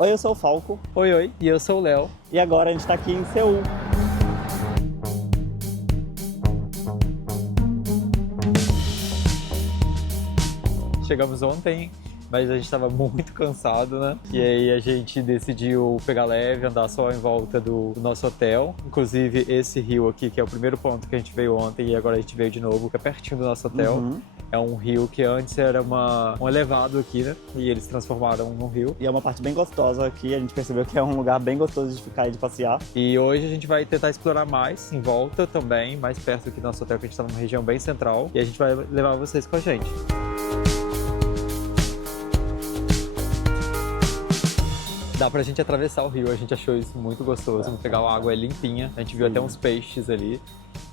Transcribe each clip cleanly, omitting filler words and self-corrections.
Oi, eu sou o Falco Oi, oi, e eu sou o Léo. e agora a gente tá aqui em Seul. Chegamos ontem, mas a gente estava muito cansado, né? E aí a gente decidiu pegar leve, andar só em volta do nosso hotel. Inclusive esse rio aqui, que é o primeiro ponto que a gente veio ontem e agora a gente veio de novo, que é pertinho do nosso hotel. É um rio que antes era um elevado aqui, né? E eles transformaram num rio. E é uma parte bem gostosa aqui, a gente percebeu que é um lugar bem gostoso de ficar e de passear. E hoje a gente vai tentar explorar mais em volta também, mais perto aqui do nosso hotel, que a gente está numa região bem central. E a gente vai levar vocês com a gente. Dá pra gente atravessar o rio, a gente achou isso muito gostoso. Pegar a água é limpinha, a gente viu até uns peixes ali.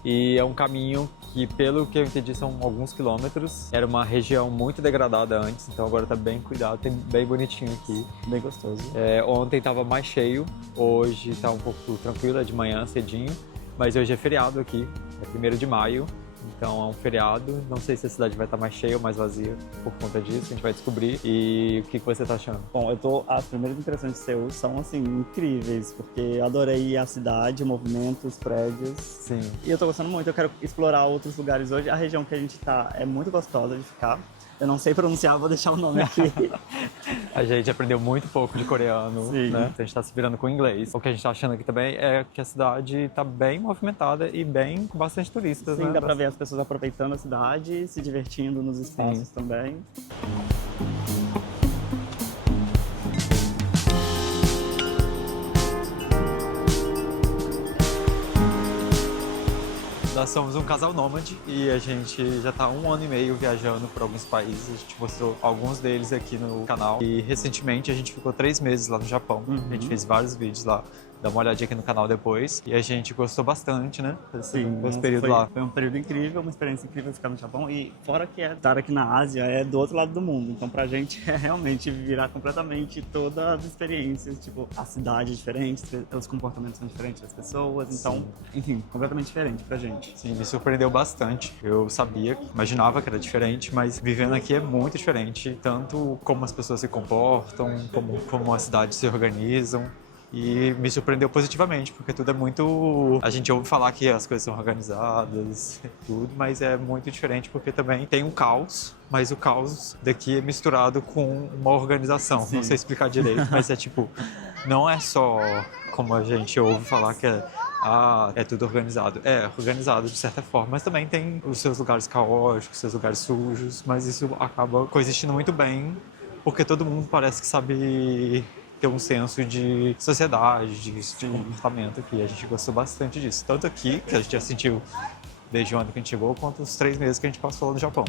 E é um caminho que, pelo que eu entendi, são alguns quilômetros. Era uma região muito degradada antes, então agora tá bem cuidado, tem bem bonitinho aqui. Bem gostoso. Ontem tava mais cheio, hoje tá um pouco tranquilo, é de manhã, cedinho. Mas hoje é feriado aqui, é 1º de maio. Então é um feriado, não sei se a cidade vai estar mais cheia ou mais vazia por conta disso, a gente vai descobrir. E o que você tá achando? Bom, as primeiras impressões de Seul são, assim, incríveis, porque eu adorei a cidade, o movimento, os prédios. Sim. E eu tô gostando muito, eu quero explorar outros lugares hoje. A região que a gente tá é muito gostosa de ficar. Eu não sei pronunciar, vou deixar o nome aqui. A gente aprendeu muito pouco de coreano, Sim. né? Então a gente tá se virando com o inglês. O que a gente tá achando aqui também é que a cidade tá bem movimentada e bem com bastante turistas, Sim, né? dá pra ver as pessoas aproveitando a cidade, se divertindo nos espaços também. Nós somos um casal nômade e a gente já tá há 1 ano e meio viajando por alguns países. A gente mostrou alguns deles aqui no canal. E recentemente a gente ficou 3 meses lá no Japão. A gente fez vários vídeos lá. Dá uma olhadinha aqui no canal depois. E a gente gostou bastante, né? Esse período lá. Foi um período incrível, uma experiência incrível ficar no Japão. E fora que estar aqui na Ásia é do outro lado do mundo. Então pra gente é realmente virar completamente todas as experiências. Tipo, a cidade é diferente, os comportamentos são diferentes das pessoas. Então, enfim, completamente diferente pra gente. Sim, me surpreendeu bastante. Eu sabia, imaginava que era diferente, mas vivendo aqui é muito diferente. Tanto como as pessoas se comportam, como a cidade se organizam. E me surpreendeu positivamente, porque tudo é muito... A gente ouve falar que as coisas são organizadas, tudo, mas é muito diferente porque também tem um caos, mas o caos daqui é misturado com uma organização. Sim. Não sei explicar direito, mas é tipo... Não é só como a gente ouve falar que é tudo organizado. É organizado de certa forma, mas também tem os seus lugares caóticos, seus lugares sujos, mas isso acaba coexistindo muito bem, porque todo mundo parece que sabe ter um senso de sociedade, de comportamento aqui. A gente gostou bastante disso. Tanto aqui, que a gente já sentiu desde o ano que a gente chegou, quanto os 3 meses que a gente passou lá no Japão.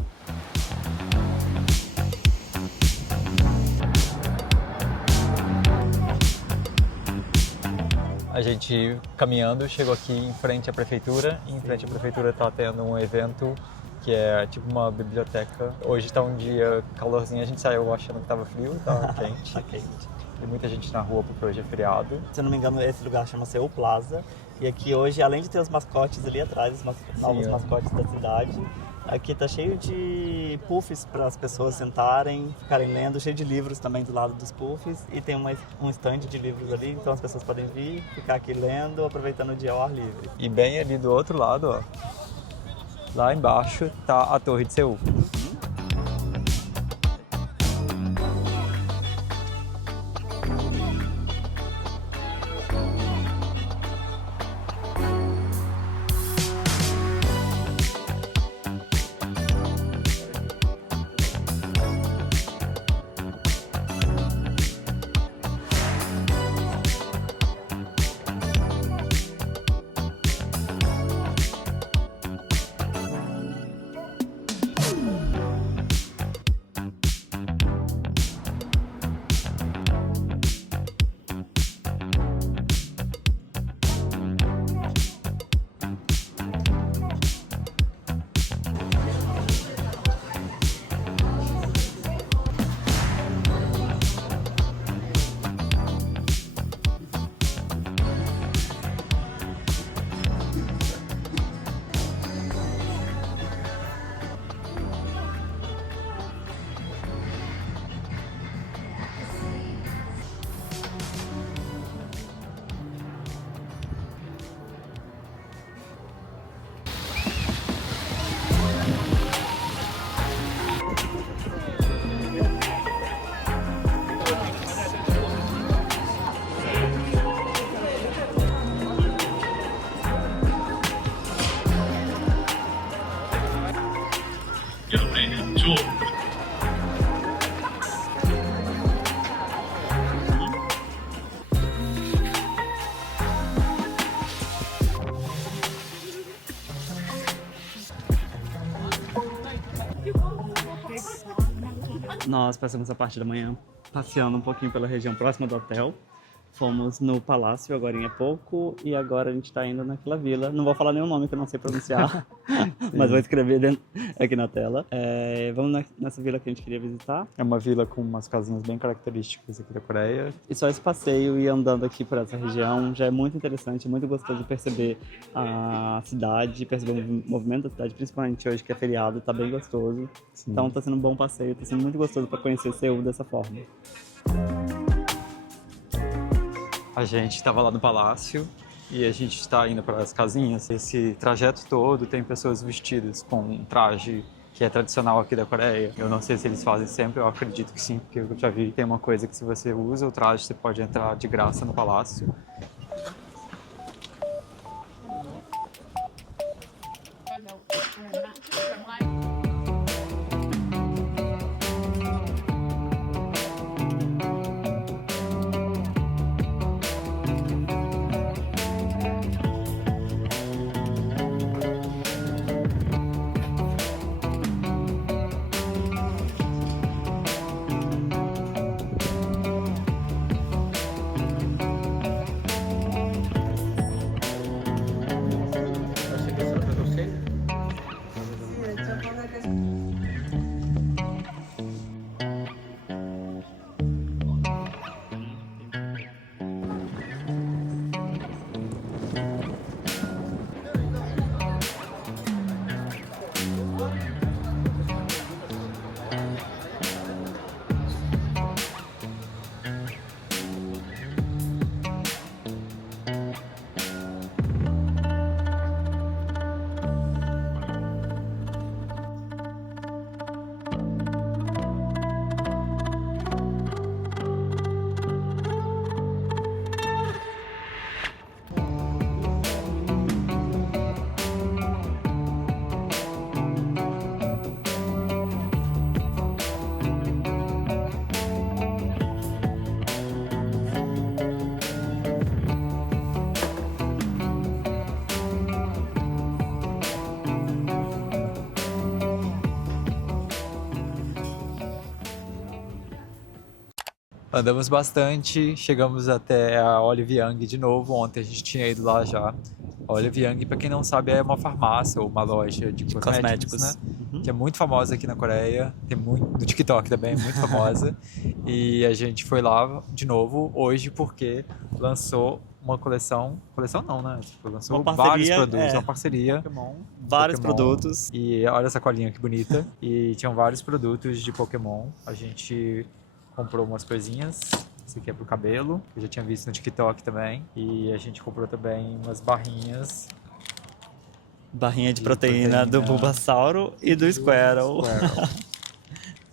A gente, caminhando, chegou aqui em frente à prefeitura. E em frente à prefeitura está tendo um evento que é tipo uma biblioteca. Hoje está um dia calorzinho, a gente saiu achando que estava frio, tá quente. Tá quente. Tem muita gente na rua porque hoje é feriado. Se eu não me engano, esse lugar chama Seul Plaza. E aqui hoje, além de ter os mascotes ali atrás, os novos mascotes da cidade, aqui tá cheio de puffs para as pessoas sentarem, ficarem lendo, cheio de livros também do lado dos puffs. E tem um stand de livros ali, então as pessoas podem vir, ficar aqui lendo, aproveitando o dia ao ar livre. E bem ali do outro lado, ó, lá embaixo, tá a Torre de Seul. Nós passamos a parte da manhã passeando um pouquinho pela região próxima do hotel. Fomos no Palácio agora há pouco e agora a gente tá indo naquela vila. Não vou falar nenhum nome que eu não sei pronunciar, mas vou escrever aqui na tela. Vamos nessa vila que a gente queria visitar. É uma vila com umas casinhas bem características aqui da Coreia. E só esse passeio e andando aqui por essa região já é muito interessante, muito gostoso de perceber a cidade, perceber o movimento da cidade, principalmente hoje que é feriado, tá bem gostoso. Sim. Então tá sendo um bom passeio, tá sendo muito gostoso para conhecer Seul dessa forma. A gente estava lá no palácio e a gente está indo para as casinhas. Esse trajeto todo tem pessoas vestidas com um traje que é tradicional aqui da Coreia. Eu não sei se eles fazem sempre, eu acredito que sim, porque eu já vi. Tem uma coisa que se você usa o traje, você pode entrar de graça no palácio. Andamos bastante, chegamos até a Olive Young de novo. Ontem a gente tinha ido lá já. A Olive Young, para quem não sabe, é uma farmácia ou uma loja de cosméticos, né? Uhum. Que é muito famosa aqui na Coreia. Tem muito no TikTok também, é muito famosa. E a gente foi lá de novo hoje porque lançou uma coleção não, né? Tipo, lançou Uma parceria, vários produtos, uma parceria. Vários Pokémon. produtos. E olha essa colinha que bonita. E tinham vários produtos de Pokémon. A gente comprou umas coisinhas. Esse aqui é pro cabelo, que eu já tinha visto no TikTok também. E a gente comprou também umas barrinhas. Barrinha de proteína do Bulbasauro e do Squirtle.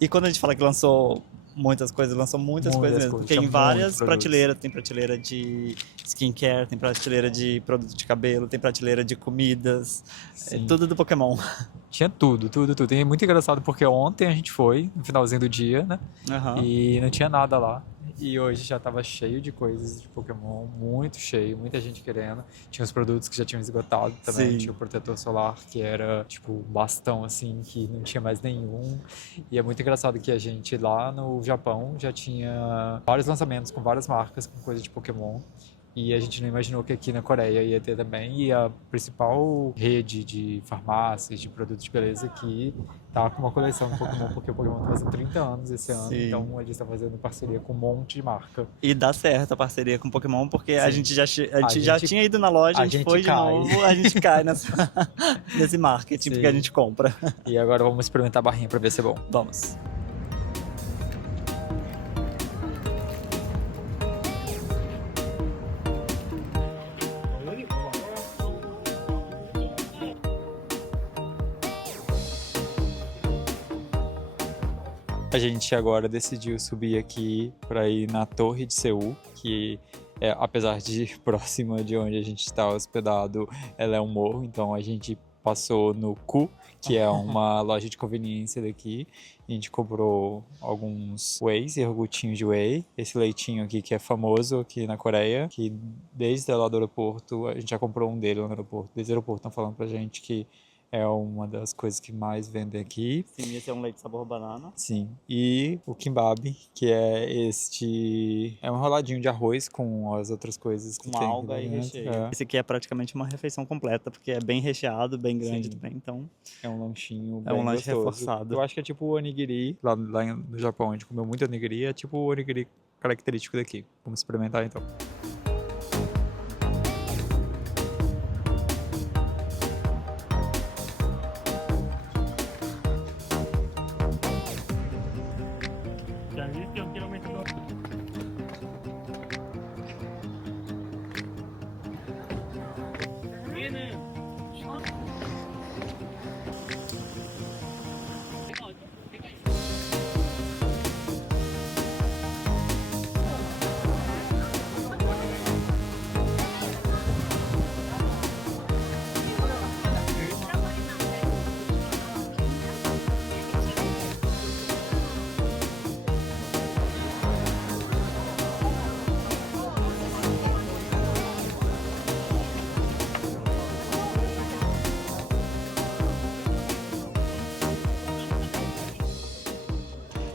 E quando a gente fala que lançou muitas coisas mesmo. Porque em várias prateleiras, tem prateleira de skincare, tem prateleira de produto de cabelo, tem prateleira de comidas, tudo do Pokémon. Tinha tudo. E é muito engraçado porque ontem a gente foi, no finalzinho do dia, né? Uhum. E não tinha nada lá. E hoje já tava cheio de coisas de Pokémon, muito cheio, muita gente querendo. Tinha os produtos que já tinham esgotado também. Sim. Tinha o protetor solar, que era tipo bastão assim, que não tinha mais nenhum. E é muito engraçado que a gente lá no Japão já tinha vários lançamentos com várias marcas com coisa de Pokémon. E a gente não imaginou que aqui na Coreia ia ter também. E a principal rede de farmácias, de produtos de beleza aqui, tá com uma coleção de Pokémon, porque o Pokémon tá fazendo 30 anos esse ano. Sim. Então eles estão fazendo parceria com um monte de marca. E dá certo a parceria com o Pokémon, porque a Sim. gente já tinha ido na loja, a gente foi de novo, a gente cai nesse marketing, porque a gente compra. E agora vamos experimentar a barrinha pra ver se é bom. Vamos. A gente agora decidiu subir aqui para ir na Torre de Seul, que apesar de próxima de onde a gente está hospedado, ela é um morro, então a gente passou no Cu, que é uma loja de conveniência daqui. A gente comprou alguns wheys, iogurtinhos de whey. Esse leitinho aqui que é famoso aqui na Coreia, que desde lá do aeroporto, a gente já comprou um dele lá no aeroporto. Desde o aeroporto estão falando pra gente que é uma das coisas que mais vendem aqui. Sim, esse é um leite sabor banana. Sim. E o kimbap, que é este... É um enroladinho de arroz com as outras coisas que Com tem alga aqui e dentro. recheio. É. Esse aqui é praticamente uma refeição completa, porque é bem recheado, bem grande Sim. também, então É um lanchinho é bem um lanche gostoso. reforçado. Eu acho que é tipo o onigiri. Lá no Japão a gente comeu muito onigiri. É tipo o onigiri característico daqui. Vamos experimentar então.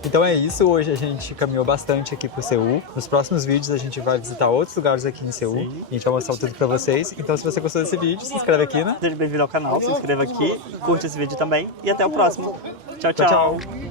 Então é isso, hoje a gente caminhou bastante aqui por Seul. Nos próximos vídeos a gente vai visitar outros lugares aqui em Seul. Sim. A gente vai mostrar tudo pra vocês. Então se você gostou desse vídeo, se inscreve aqui, né? Seja bem-vindo ao canal, se inscreva aqui, curte esse vídeo também e até o próximo. Tchau, Tchau, tchau. tchau.